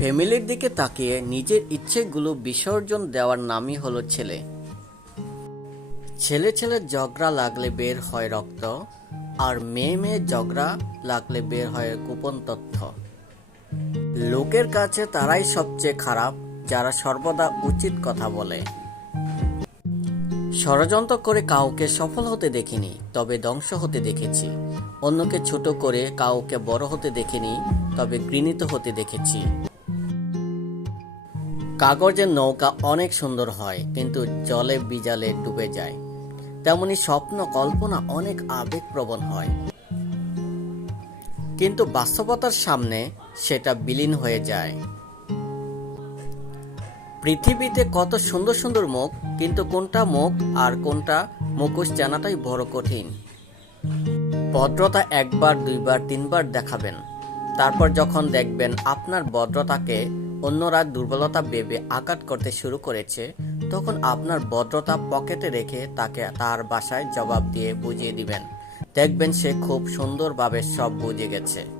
ফ্যামিলির দিকে তাকিয়ে নিজের ইচ্ছেগুলো বিসর্জন দেওয়ার নামই হলো ছেলে। ছেলে ছেলে ঝগড়া লাগলে বের হয় রক্ত, আর মেয়ে মেয়ে ঝগড়া লাগলে বের হয় গোপন তথ্য। লোকের কাছে তারাই সবচেয়ে খারাপ, যারা সর্বদা উচিত কথা বলে। ষড়যন্ত্র করে কাউকে সফল হতে দেখিনি, তবে ধ্বংস হতে দেখেছি। অন্যকে ছোট করে কাউকে বড় হতে দেখিনি, তবে ঘৃণিত হতে দেখেছি। কাগজের নৌকা অনেক সুন্দর হয়, কিন্তু জলে বিজালে ডুবে যায়। তেমনি স্বপ্ন কল্পনা অনেক আবেগপ্রবণ হয়। কিন্তু বাস্তবতার সামনে সেটা বিলীন হয়ে যায়। পৃথিবীতে কত সুন্দর সুন্দর মুখ, কিন্তু কোনটা মুখ আর কোনটা মুখোশ জানাটাই বড় কঠিন। ভদ্রতা একবার, দুইবার, তিনবার দেখাবেন। তারপর যখন দেখবেন আপনার ভদ্রতাকে অন্যরা দুর্বলতা ভেবে আঘাত করতে শুরু করেছে, তখন আপনার ভদ্রতা পকেটে রেখে তাকে তার বাসায় জবাব দিয়ে বুঝিয়ে দিবেন। দেখবেন সে খুব সুন্দরভাবে সব বুঝে গেছে।